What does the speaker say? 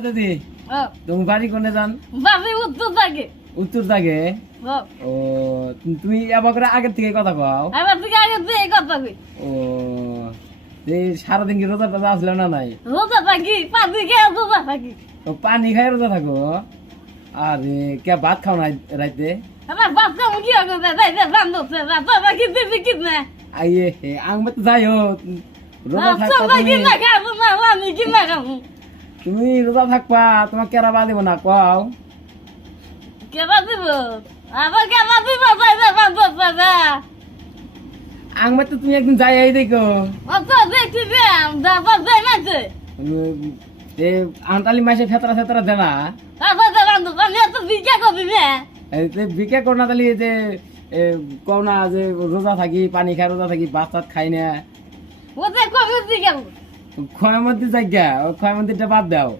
দিদি তুমি বাড়ি কোনে যান? বাড়ি উত্তর থাকে। উত্তর থাকে। ও তুমি আবার করে আগের থেকে কথা কও? আবার থেকে আগে থেকে কথা কই। ও এই সারাদিন কি রোজা টোজা আসলে না নাই? রোজা থাকি, পানি খেয়ে রোজা থাকি। ও পানি খাই রোজা থাকো? আরে কে ভাত খাও না রাইতে? আমার বাচ্চা মুখি হবে যাইতে বান্ধবছে রাতে বাকি দিবি কি না? আইয়ে হে আংবে তো যাই হো রোজা আচ্ছা থাকবা বাকি তুমি। না খাবো না আমি কি না খাবো? তুমি রোজা থাকবা তোমার কেরা বা দিব না কও? কেবা দিব? আবার কেবা দিব যাইতে বান্ধবছে না? আংবে তো তুমি একদিন যাই এই দেখো। অত দেখছি যে দাদা যাই নাছে। এ আন্তালি মাসে ফেতরা ফেতরা দেনা। আবার যে বান্ধব আমি এত বিকা করবি না। বিকে করোনা তাহলে যে কও না যে রোজা থাকি পানি খাই রোজা থাকি ভাত টাত খাই না ওতে কবে দিকে ক্ষয় মধ্যে জায়গা ওই ক্ষয় মন্দিরটা বাদ দাও।